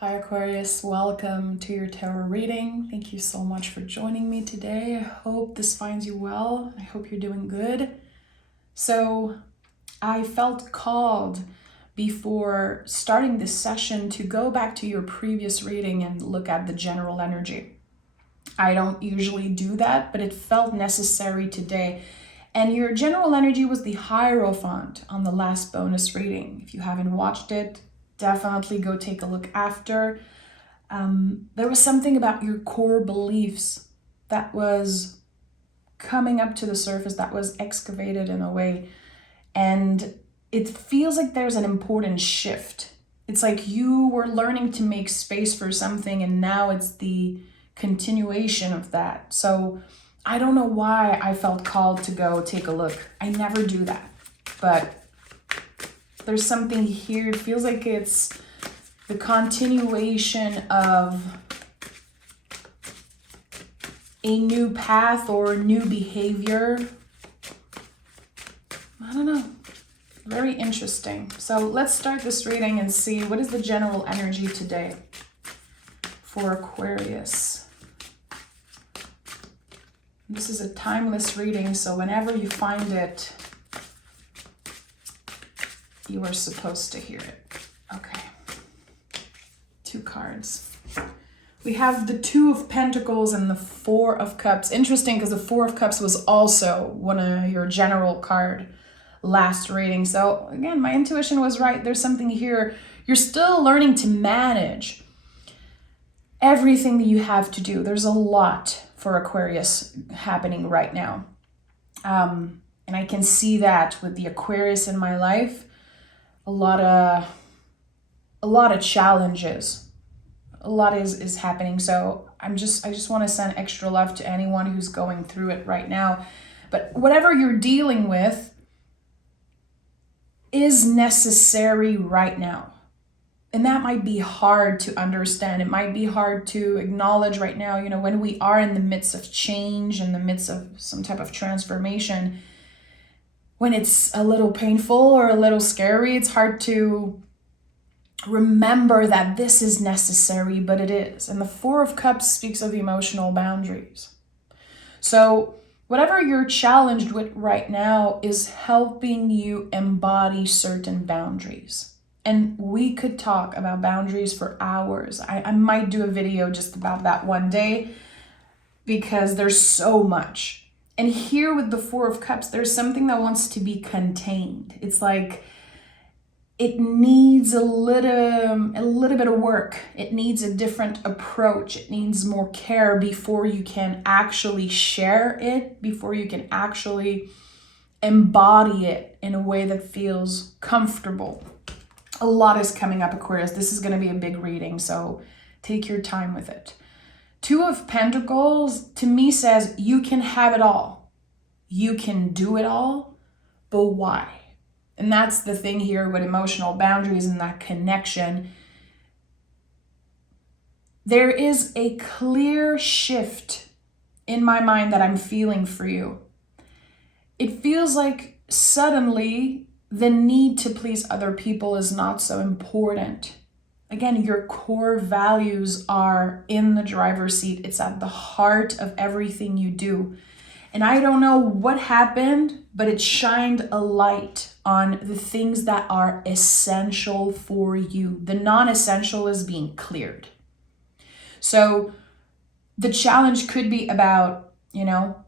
Hi Aquarius, welcome to your tarot reading. Thank you so much for joining me today. I hope this finds you well. I hope you're doing good. So I felt called before starting this session to go back to your previous reading and look at the general energy. I don't usually do that, but it felt necessary today. And your general energy was the Hierophant on the last bonus reading. If you haven't watched it, definitely go take a look after. There was something about your core beliefs that was coming up to the surface, that was excavated in a way. And it feels like there's an important shift. It's like you were learning to make space for something and now it's the continuation of that. So I don't know why I felt called to go take a look. I never do that, but there's something here. It feels like it's the continuation of a new path or new behavior. I don't know. Very interesting. So let's start this reading and see what is the general energy today for Aquarius. This is a timeless reading, so whenever you find it, you are supposed to hear it. Okay. 2 cards. We have the 2 of Pentacles and the 4 of Cups. Interesting, because the 4 of Cups was also one of your general card last reading. So again, my intuition was right. There's something here. You're still learning to manage everything that you have to do. There's a lot for Aquarius happening right now. And I can see that with the Aquarius in my life. A lot of challenges. A lot is happening. So I just want to send extra love to anyone who's going through it right now. But whatever you're dealing with is necessary right now. And that might be hard to understand. It might be hard to acknowledge right now, you know, when we are in the midst of change, in the midst of some type of transformation. When it's a little painful or a little scary, it's hard to remember that this is necessary, but it is. And the 4 of Cups speaks of emotional boundaries. So whatever you're challenged with right now is helping you embody certain boundaries. And we could talk about boundaries for hours. I might do a video just about that one day because there's so much. And here with the 4 of Cups, there's something that wants to be contained. It's like it needs a little bit of work. It needs a different approach. It needs more care before you can actually share it, before you can actually embody it in a way that feels comfortable. A lot is coming up, Aquarius. This is going to be a big reading, so take your time with it. 2 of Pentacles to me says you can have it all. You can do it all, but why? And that's the thing here with emotional boundaries and that connection. There is a clear shift in my mind that I'm feeling for you. It feels like suddenly the need to please other people is not so important. Again, your core values are in the driver's seat. It's at the heart of everything you do. And I don't know what happened, but it shined a light on the things that are essential for you. The non-essential is being cleared. So the challenge could be about, you know,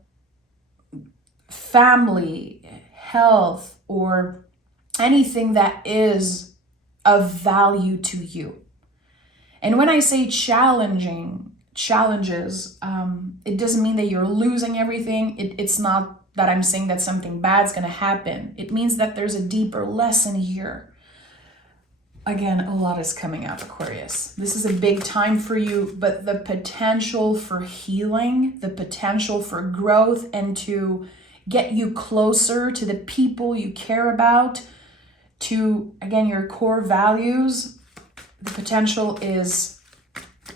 family, health, or anything that is of value to you. And when I say challenges, it doesn't mean that you're losing everything. It's not that I'm saying that something bad's going to happen. It means that there's a deeper lesson here. Again, a lot is coming up, Aquarius. This is a big time for you, but the potential for healing, the potential for growth, and to get you closer to the people you care about, to, again, your core values, the potential is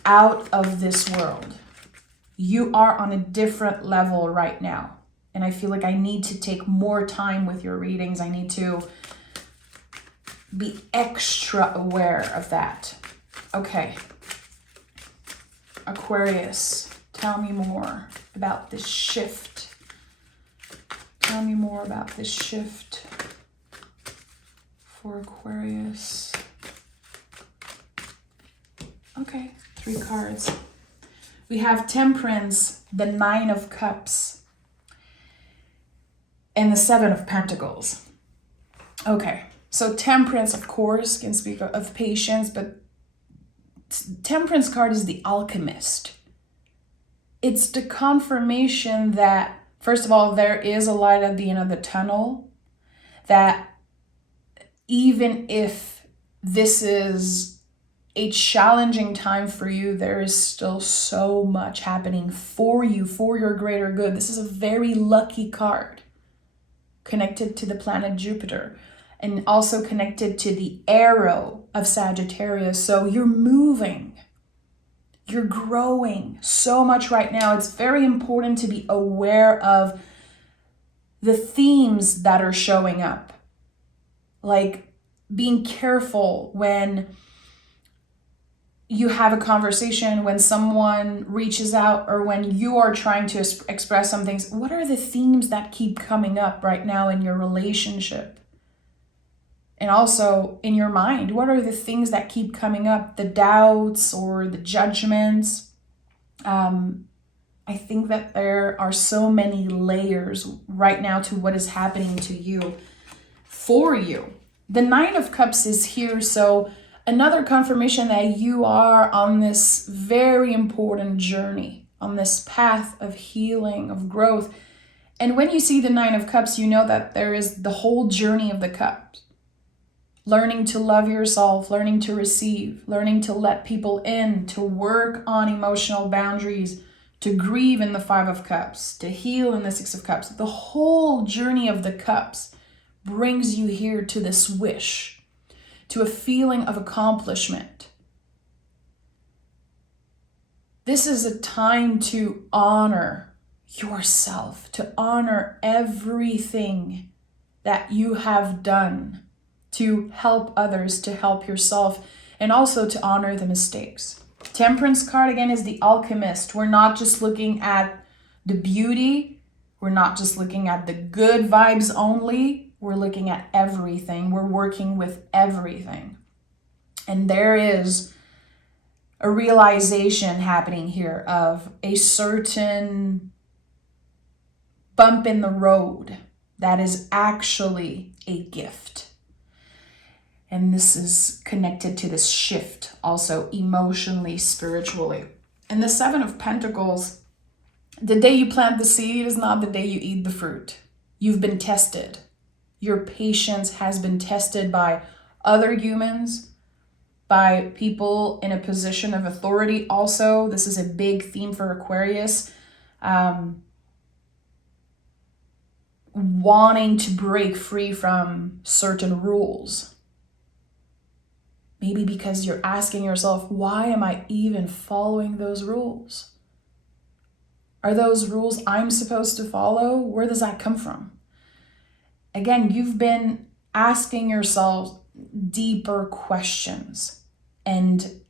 out of this world. You are on a different level right now. And I feel like I need to take more time with your readings. I need to be extra aware of that. Okay. Aquarius, tell me more about this shift. Tell me more about this shift for Aquarius. Okay, 3 cards. We have Temperance, the 9 of Cups, and the 7 of Pentacles. Okay, so Temperance, of course, can speak of patience, but Temperance card is the alchemist. It's the confirmation that, first of all, there is a light at the end of the tunnel, that even if this is a challenging time for you, there is still so much happening for you, for your greater good. This is a very lucky card, connected to the planet Jupiter, and also connected to the arrow of Sagittarius. So you're moving, you're growing so much right now. It's very important to be aware of the themes that are showing up. Like being careful when you have a conversation, when someone reaches out, or when you are trying to express some things. What are the themes that keep coming up right now in your relationship? And also in your mind, what are the things that keep coming up? The doubts or the judgments? I think that there are so many layers right now to what is happening to you, for you. The 9 of Cups is here, so another confirmation that you are on this very important journey, on this path of healing, of growth. And when you see the 9 of Cups, you know that there is the whole journey of the cups. Learning to love yourself, learning to receive, learning to let people in, to work on emotional boundaries, to grieve in the 5 of Cups, to heal in the 6 of Cups. The whole journey of the cups brings you here to this wish, to a feeling of accomplishment. This is a time to honor yourself, to honor everything that you have done to help others, to help yourself, and also to honor the mistakes. Temperance card, again, is the alchemist. We're not just looking at the beauty. We're not just looking at the good vibes only. We're looking at everything. We're working with everything. And there is a realization happening here of a certain bump in the road that is actually a gift. And this is connected to this shift also emotionally, spiritually. And the 7 of Pentacles, the day you plant the seed is not the day you eat the fruit. You've been tested. Your patience has been tested by other humans, by people in a position of authority. Also, this is a big theme for Aquarius. Wanting to break free from certain rules. Maybe because you're asking yourself, why am I even following those rules? Are those rules I'm supposed to follow? Where does that come from? Again, you've been asking yourself deeper questions, and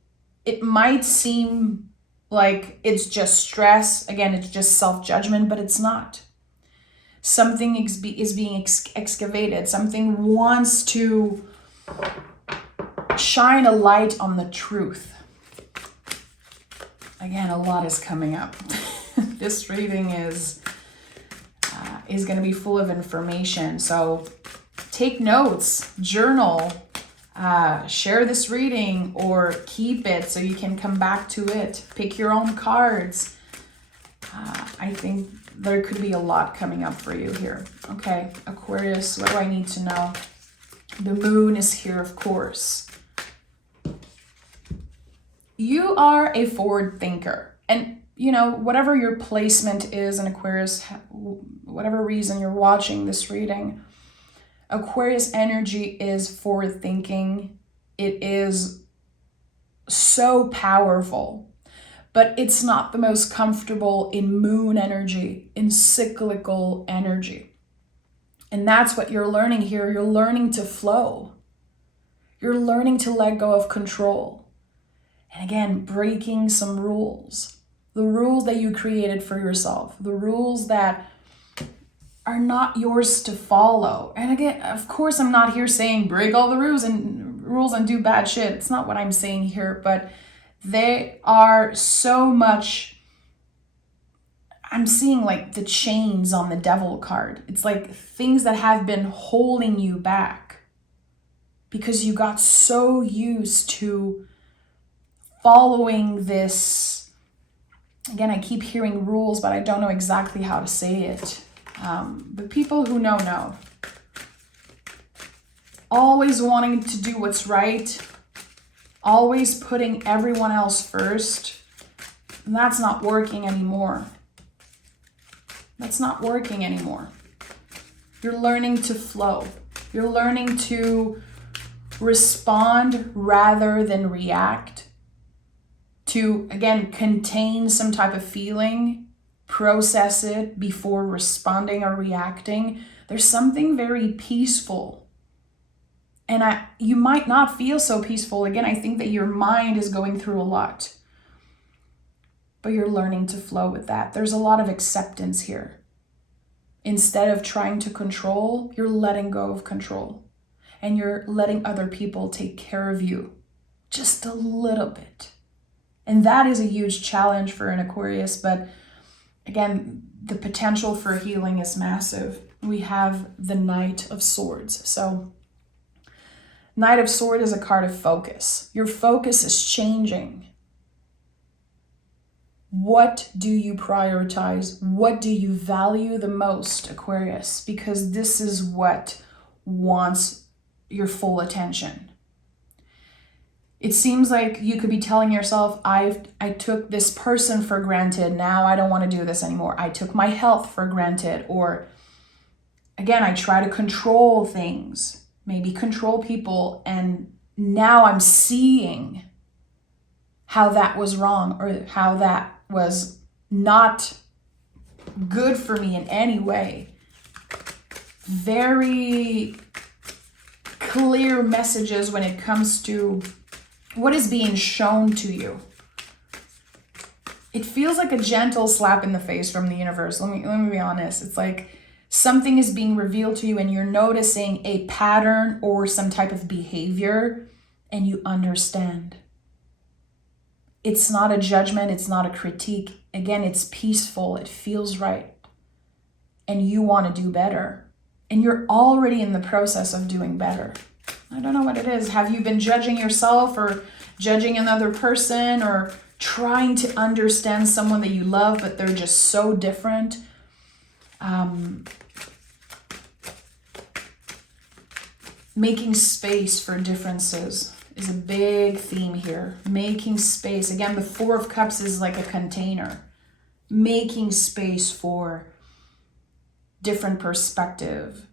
it might seem like it's just stress. Again, it's just self-judgment, but it's not. Something is being excavated. Something wants to shine a light on the truth. Again, a lot is coming up. This reading is going to be full of information. So take notes, journal, share this reading, or keep it so you can come back to it. Pick your own cards. I think there could be a lot coming up for you here. Okay, Aquarius, what do I need to know? The moon is here, of course. You are a forward thinker. And, you know, whatever your placement is in Aquarius, whatever reason you're watching this reading, Aquarius energy is forward thinking. It is so powerful, but it's not the most comfortable in moon energy, in cyclical energy. And that's what you're learning here. You're learning to flow. You're learning to let go of control. And again, breaking some rules. The rules that you created for yourself. The rules that are not yours to follow. And again, of course, I'm not here saying break all the rules and do bad shit. It's not what I'm saying here, but they are so much. I'm seeing like the chains on the devil card. It's like things that have been holding you back because you got so used to following this. Again, I keep hearing rules, but I don't know exactly how to say it. But people who know. Always wanting to do what's right. Always putting everyone else first. And that's not working anymore. That's not working anymore. You're learning to flow. You're learning to respond rather than react. To, again, contain some type of feeling, process it before responding or reacting. There's something very peaceful. And you might not feel so peaceful. Again, I think that your mind is going through a lot. But you're learning to flow with that. There's a lot of acceptance here. Instead of trying to control, you're letting go of control. And you're letting other people take care of you just a little bit. And that is a huge challenge for an Aquarius. But again, the potential for healing is massive. We have the Knight of Swords. So Knight of Swords is a card of focus. Your focus is changing. What do you prioritize? What do you value the most, Aquarius? Because this is what wants your full attention. It seems like you could be telling yourself, I took this person for granted. Now I don't want to do this anymore. I took my health for granted. Or again, I try to control things, maybe control people. And now I'm seeing how that was wrong or how that was not good for me in any way. Very clear messages when it comes to what is being shown to you. It feels like a gentle slap in the face from the universe. Let me be honest. It's like something is being revealed to you and you're noticing a pattern or some type of behavior and you understand. It's not a judgment. It's not a critique. Again, it's peaceful. It feels right. And you want to do better. And you're already in the process of doing better. I don't know what it is. Have you been judging yourself or judging another person or trying to understand someone that you love, but they're just so different? Making space for differences is a big theme here. Making space. Again, the Four of Cups is like a container. Making space for different perspective,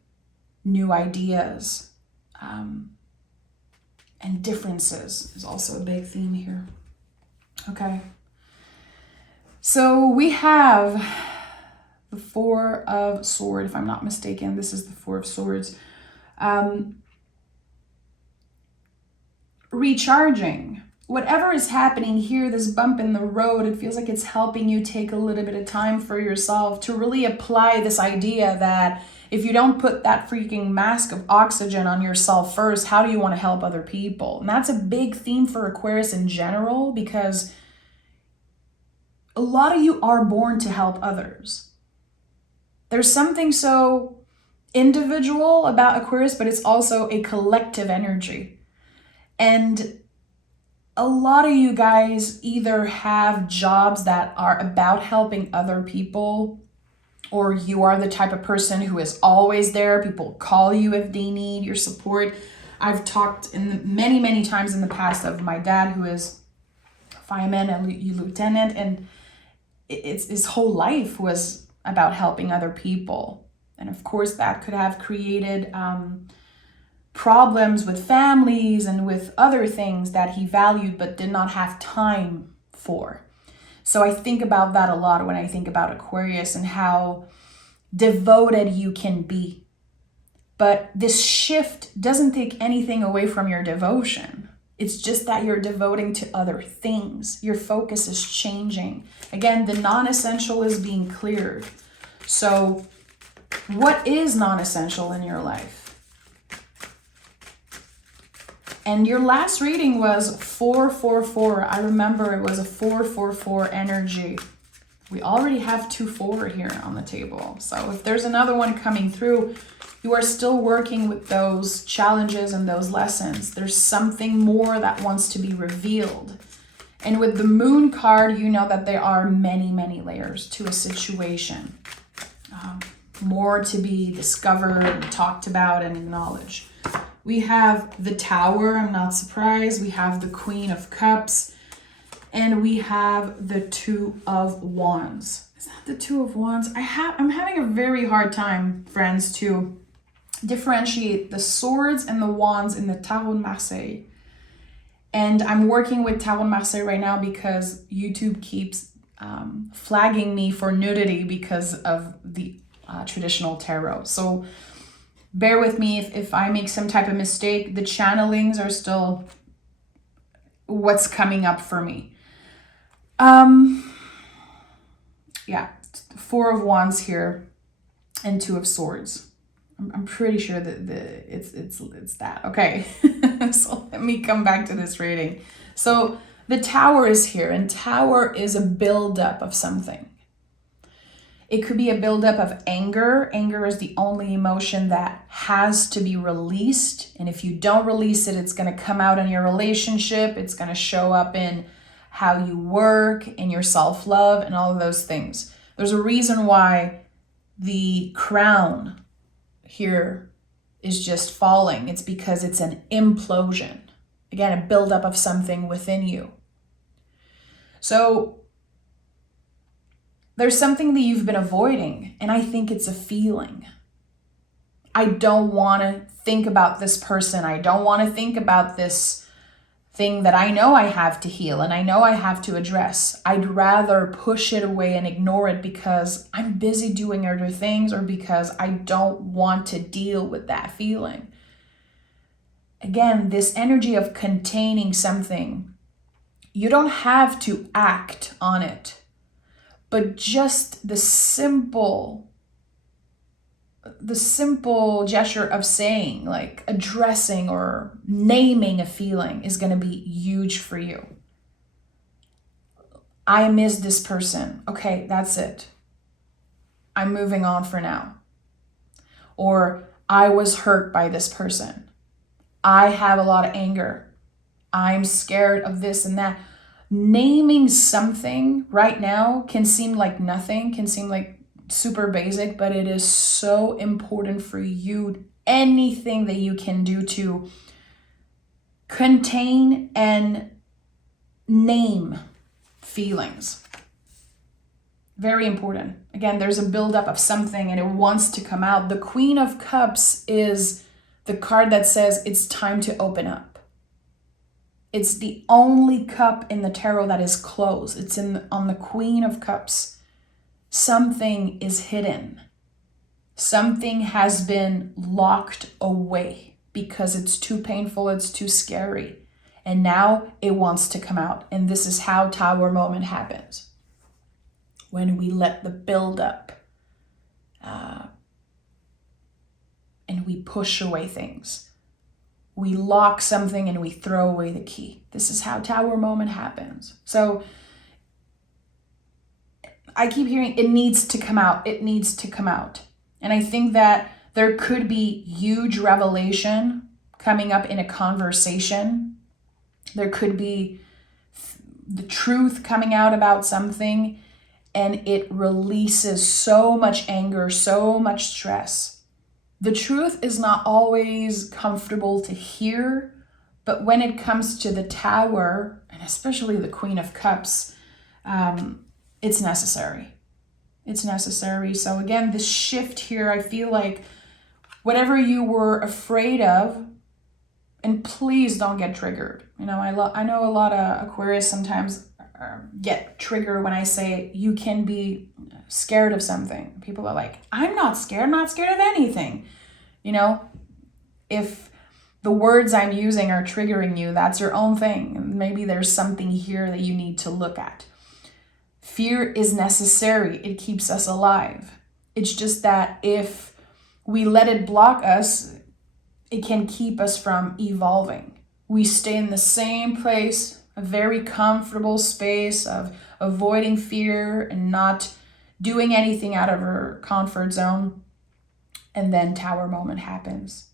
new ideas, and differences is also a big theme here. Okay. So we have the Four of Swords, if I'm not mistaken. This is the Four of Swords. Recharging. Whatever is happening here, this bump in the road, it feels like it's helping you take a little bit of time for yourself to really apply this idea that if you don't put that freaking mask of oxygen on yourself first, how do you want to help other people? And that's a big theme for Aquarius in general, because a lot of you are born to help others. There's something so individual about Aquarius, but it's also a collective energy. And a lot of you guys either have jobs that are about helping other people, or you are the type of person who is always there. People call you if they need your support. I've talked many times in the past of my dad, who is a fireman, a lieutenant, and his whole life was about helping other people. And of course, that could have created problems with families and with other things that he valued but did not have time for. So I think about that a lot when I think about Aquarius and how devoted you can be. But this shift doesn't take anything away from your devotion. It's just that you're devoting to other things. Your focus is changing. Again, the non-essential is being cleared. So what is non-essential in your life? And your last reading was 444. I remember it was a 444 energy. We already have 2-4 here on the table. So if there's another one coming through, you are still working with those challenges and those lessons. There's something more that wants to be revealed. And with the moon card, you know that there are many, many layers to a situation. More to be discovered, and talked about, and acknowledged. We have the Tower, I'm not surprised. We have the Queen of Cups. And we have the Two of Wands. Is that the Two of Wands? I'm having a very hard time, friends, to differentiate the swords and the wands in the Tarot de Marseille. And I'm working with Tarot de Marseille right now because YouTube keeps flagging me for nudity because of the traditional tarot. So bear with me if I make some type of mistake. The channelings are still what's coming up for me. Yeah, Four of Wands here and Two of Swords. I'm pretty sure that it's that. Okay, so let me come back to this reading. So the Tower is here, and Tower is a buildup of something. It could be a buildup of anger. Anger is the only emotion that has to be released. And if you don't release it, it's going to come out in your relationship. It's going to show up in how you work, in your self-love, and all of those things. There's a reason why the crown here is just falling. It's because it's an implosion. Again, a buildup of something within you. So there's something that you've been avoiding, and I think it's a feeling. I don't want to think about this person. I don't want to think about this thing that I know I have to heal and I know I have to address. I'd rather push it away and ignore it because I'm busy doing other things or because I don't want to deal with that feeling. Again, this energy of containing something, you don't have to act on it, but just the simple gesture of saying, like addressing or naming a feeling, is going to be huge for you. I miss this person. Okay, that's it. I'm moving on for now. Or I was hurt by this person. I have a lot of anger. I'm scared of this and that. Naming something right now can seem like nothing, can seem like super basic, but it is so important for you. Anything that you can do to contain and name feelings. Very important. Again, there's a buildup of something and it wants to come out. The Queen of Cups is the card that says it's time to open up. It's the only cup in the tarot that is closed. It's on the Queen of Cups. Something is hidden. Something has been locked away because it's too painful, it's too scary. And now it wants to come out. And this is how Tower moment happens. When we let the buildup and we push away things. We lock something and we throw away the key. This is how Tower moment happens. So I keep hearing it needs to come out. It needs to come out. And I think that there could be huge revelation coming up in a conversation. There could be the truth coming out about something, and it releases so much anger, so much stress. The truth is not always comfortable to hear, but when it comes to the Tower, and especially the Queen of Cups, it's necessary. It's necessary. So again, this shift here, I feel like whatever you were afraid of, and please don't get triggered. You know, I know a lot of Aquarius sometimes get triggered when I say you can be scared of something. People are like, I'm not scared of anything. You know, if the words I'm using are triggering you, that's your own thing. Maybe there's something here that you need to look at. Fear is necessary. It keeps us alive. It's just that if we let it block us, it can keep us from evolving. We stay in the same place, a very comfortable space of avoiding fear and not doing anything out of our comfort zone. And then tower moment happens,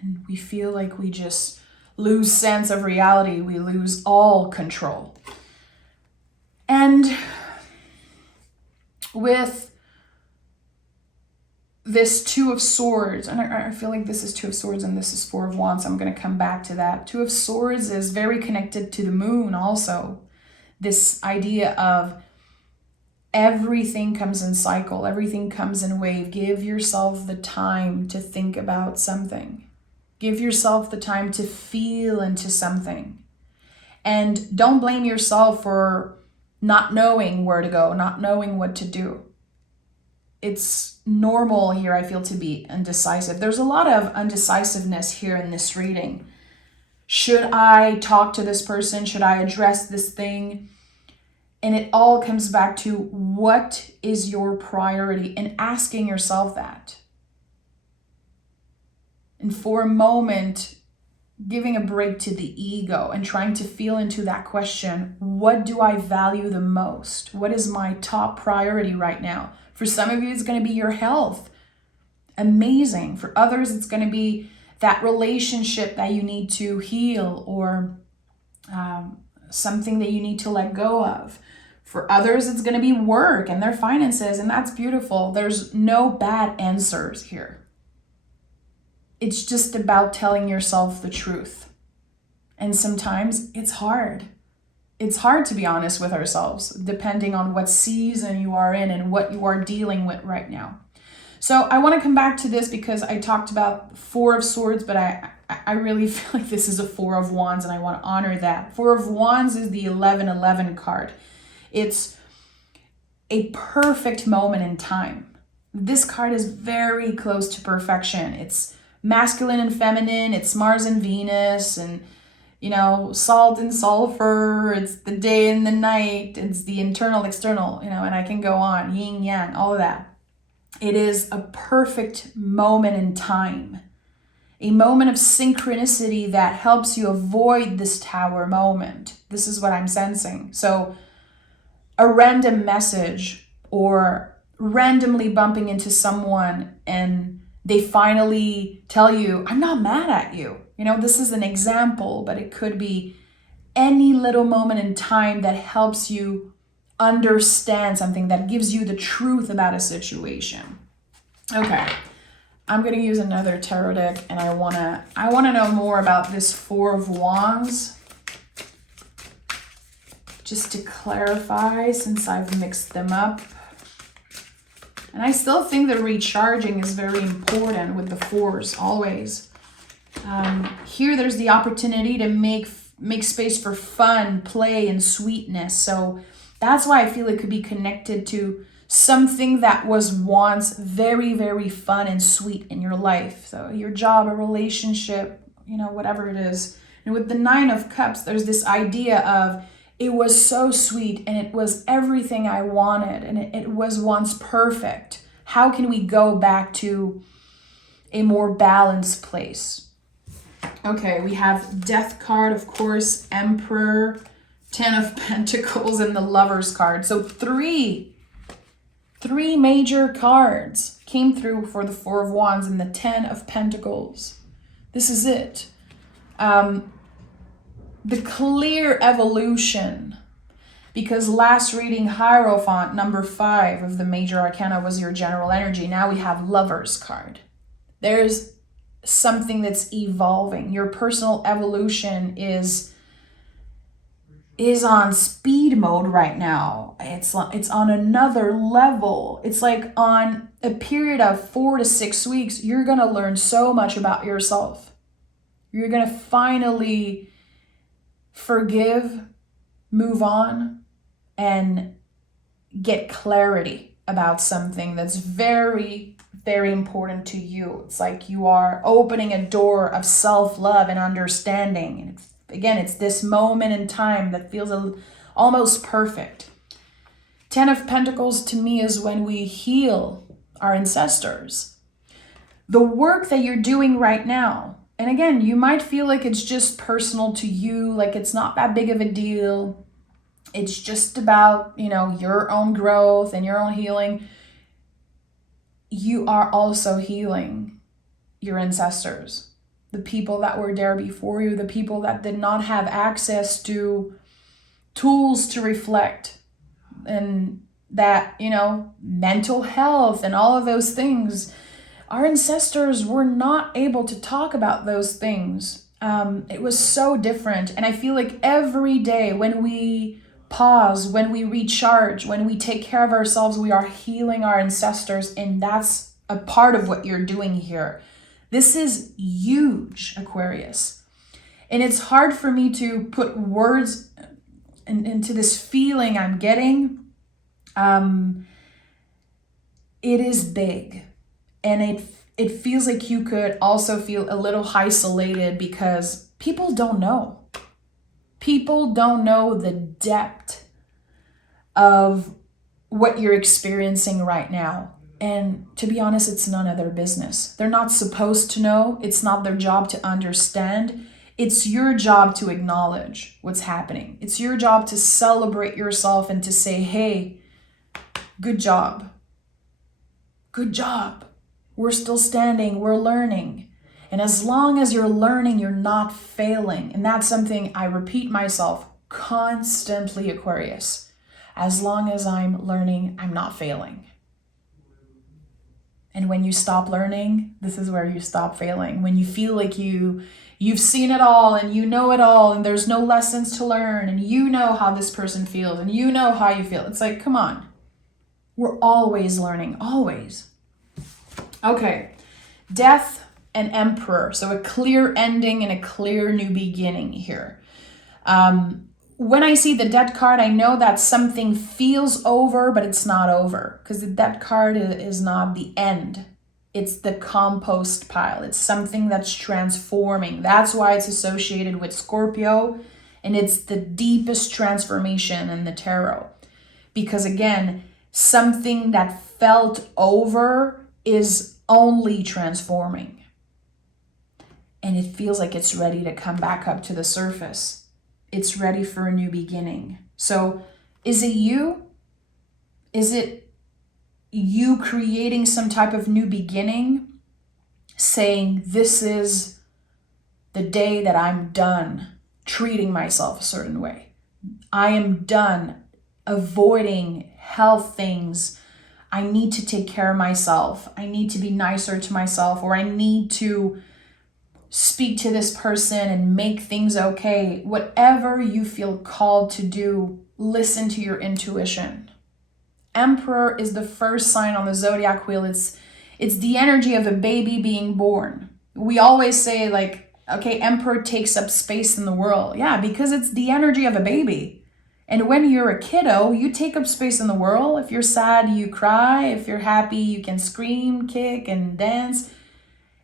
and we feel like we just lose sense of reality. We lose all control. And with this Two of Swords, and I feel like this is Two of Swords and this is Four of Wands. I'm going to come back to that. Two of Swords is very connected to the moon also. This idea of everything comes in cycle, everything comes in wave. Give yourself the time to think about something. Give yourself the time to feel into something. And don't blame yourself for not knowing where to go, not knowing what to do. It's normal here, I feel, to be indecisive. There's a lot of undecisiveness here in this reading. Should I talk to this person? Should I address this thing? And it all comes back to what is your priority, and asking yourself that. And for a moment, giving a break to the ego and trying to feel into that question, what do I value the most? What is my top priority right now? For some of you, it's going to be your health. Amazing. For others, it's going to be that relationship that you need to heal, or something that you need to let go of. For others, it's going to be work and their finances, and that's beautiful. There's no bad answers here. It's just about telling yourself the truth. And sometimes it's hard. It's hard to be honest with ourselves, depending on what season you are in and what you are dealing with right now. So I want to come back to this because I talked about Four of Swords, but I really feel like this is a Four of Wands, and I want to honor that. Four of Wands is the 1111 card. It's a perfect moment in time. This card is very close to perfection. It's masculine and feminine. It's Mars and Venus, and salt and sulfur. It's the day and the night. It's the internal, external, and I can go on. Yin, yang, all of that. It is a perfect moment in time. A moment of synchronicity that helps you avoid this tower moment. This is what I'm sensing. So a random message, or randomly bumping into someone and they finally tell you, I'm not mad at you. This is an example, but it could be any little moment in time that helps you understand something, that gives you the truth about a situation. Okay, I'm going to use another tarot deck, and I want to know more about this Four of Wands. Just to clarify, since I've mixed them up. And I still think that recharging is very important with the fours, always. Here there's the opportunity to make space for fun, play, and sweetness. So that's why I feel it could be connected to something that was once very, very fun and sweet in your life. So your job, a relationship, whatever it is. And with the Nine of Cups, there's this idea of, it was so sweet and it was everything I wanted and it was once perfect. How can we go back to a more balanced place? Okay, we have Death card, of course, Emperor, Ten of Pentacles, and the Lovers card. So three major cards came through for the Four of Wands and the Ten of Pentacles. This is it. The clear evolution, because last reading, Hierophant, number 5 of the major arcana, was your general energy. Now we have Lovers card. There's something that's evolving. Your personal evolution is on speed mode right now. It's on another level. It's like on a period of 4 to 6 weeks, you're going to learn so much about yourself. You're going to finally forgive, move on, and get clarity about something that's very, very important to you. It's like you are opening a door of self-love and understanding. And again, it's this moment in time that feels almost perfect. 10 of Pentacles to me is when we heal our ancestors. The work that you're doing right now, and again, you might feel like it's just personal to you, like it's not that big of a deal. It's just about, your own growth and your own healing. You are also healing your ancestors, the people that were there before you, the people that did not have access to tools to reflect, and that, mental health and all of those things. Our ancestors were not able to talk about those things. It was so different. And I feel like every day when we pause, when we recharge, when we take care of ourselves, we are healing our ancestors. And that's a part of what you're doing here. This is huge, Aquarius. And it's hard for me to put words into this feeling I'm getting. It is big. And it feels like you could also feel a little isolated because people don't know. People don't know the depth of what you're experiencing right now. And to be honest, it's none of their business. They're not supposed to know. It's not their job to understand. It's your job to acknowledge what's happening. It's your job to celebrate yourself and to say, hey, good job. Good job. We're still standing, we're learning. And as long as you're learning, you're not failing. And that's something I repeat myself constantly, Aquarius. As long as I'm learning, I'm not failing. And when you stop learning, this is where you stop failing. When you feel like you've seen it all and you know it all and there's no lessons to learn and you know how this person feels and you know how you feel. It's like, come on. We're always learning, always. Okay, Death and Emperor. So a clear ending and a clear new beginning here. When I see the Death card, I know that something feels over, but it's not over. Because the Death card is not the end. It's the compost pile. It's something that's transforming. That's why it's associated with Scorpio. And it's the deepest transformation in the tarot. Because again, something that felt over is only transforming. And it feels like it's ready to come back up to the surface. It's ready for a new beginning. So is it you? Is it you creating some type of new beginning? Saying, this is the day that I'm done treating myself a certain way. I am done avoiding health things. I need to take care of myself. I need to be nicer to myself, or I need to speak to this person and make things okay. Whatever you feel called to do, listen to your intuition. Emperor is the first sign on the zodiac wheel. It's the energy of a baby being born. We always say like, okay, Emperor takes up space in the world. Yeah, because it's the energy of a baby. And when you're a kiddo, you take up space in the world. If you're sad, you cry. If you're happy, you can scream, kick, and dance.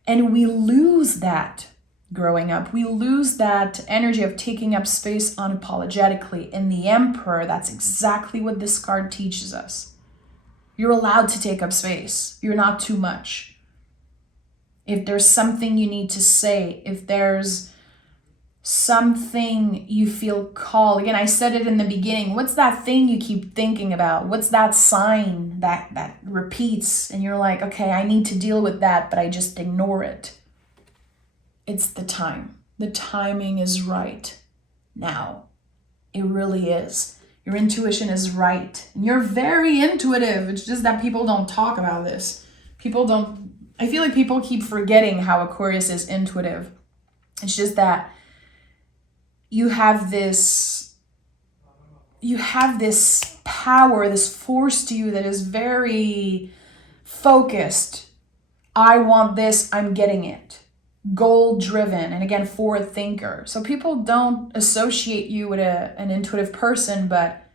And we lose that growing up. We lose that energy of taking up space unapologetically. In the Emperor, that's exactly what this card teaches us. You're allowed to take up space. You're not too much. If there's something you need to say, if there's something you feel called. Again, I said it in the beginning. What's that thing you keep thinking about? What's that sign that repeats? And you're like, okay, I need to deal with that, but I just ignore it. It's the time. The timing is right now. It really is. Your intuition is right. And you're very intuitive. It's just that people don't talk about this. I feel like people keep forgetting how Aquarius is intuitive. It's just that you have this power, this force to you that is very focused. I want this, I'm getting it. Goal driven, and again, forward thinker. So people don't associate you with an intuitive person, but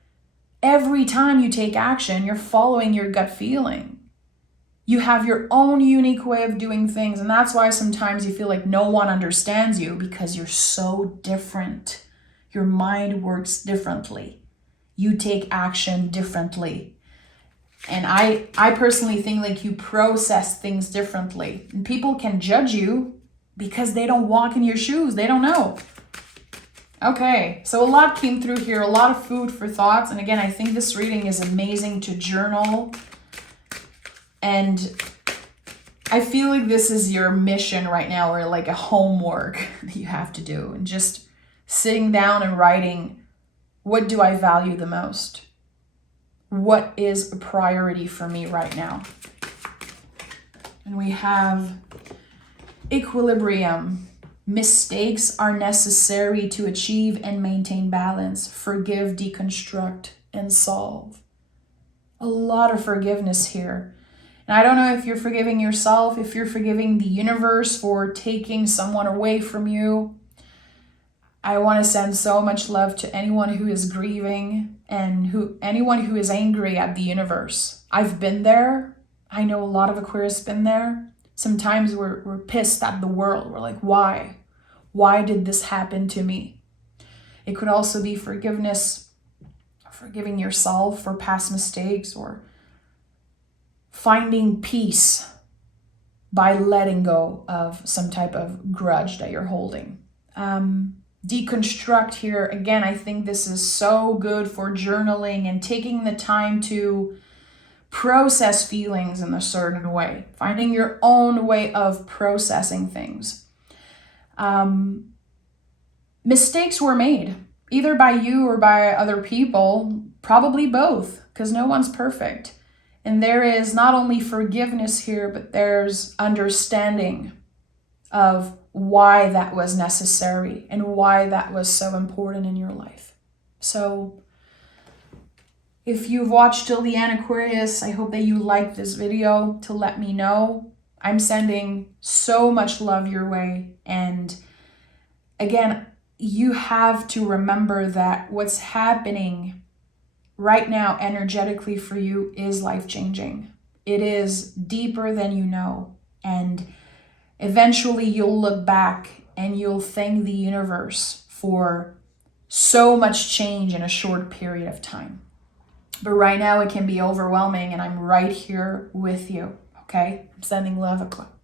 every time you take action, you're following your gut feeling. You have your own unique way of doing things. And that's why sometimes you feel like no one understands you, because you're so different. Your mind works differently. You take action differently. And I personally think like you process things differently. And people can judge you because they don't walk in your shoes. They don't know. Okay, so a lot came through here, a lot of food for thoughts. And again, I think this reading is amazing to journal. And I feel like this is your mission right now, or like a homework that you have to do. And just sitting down and writing, what do I value the most? What is a priority for me right now? And we have equilibrium. Mistakes are necessary to achieve and maintain balance. Forgive, deconstruct, and solve. A lot of forgiveness here. And I don't know if you're forgiving yourself, if you're forgiving the universe for taking someone away from you. I want to send so much love to anyone who is grieving and anyone who is angry at the universe. I've been there. I know a lot of Aquarius been there. Sometimes we're pissed at the world. We're like, why? Why did this happen to me? It could also be forgiveness, forgiving yourself for past mistakes, or finding peace by letting go of some type of grudge that you're holding. Deconstruct here, again, I think this is so good for journaling and taking the time to process feelings in a certain way, finding your own way of processing things. Mistakes were made, either by you or by other people, probably both, because no one's perfect. And there is not only forgiveness here, but there's understanding of why that was necessary and why that was so important in your life. So if you've watched till the end, Aquarius, I hope that you liked this video to let me know. I'm sending so much love your way. And again, you have to remember that what's happening right now energetically for you is life-changing. It is deeper than you know. And eventually you'll look back and you'll thank the universe for so much change in a short period of time. But right now it can be overwhelming, and I'm right here with you, okay? I'm sending love, Aquarius.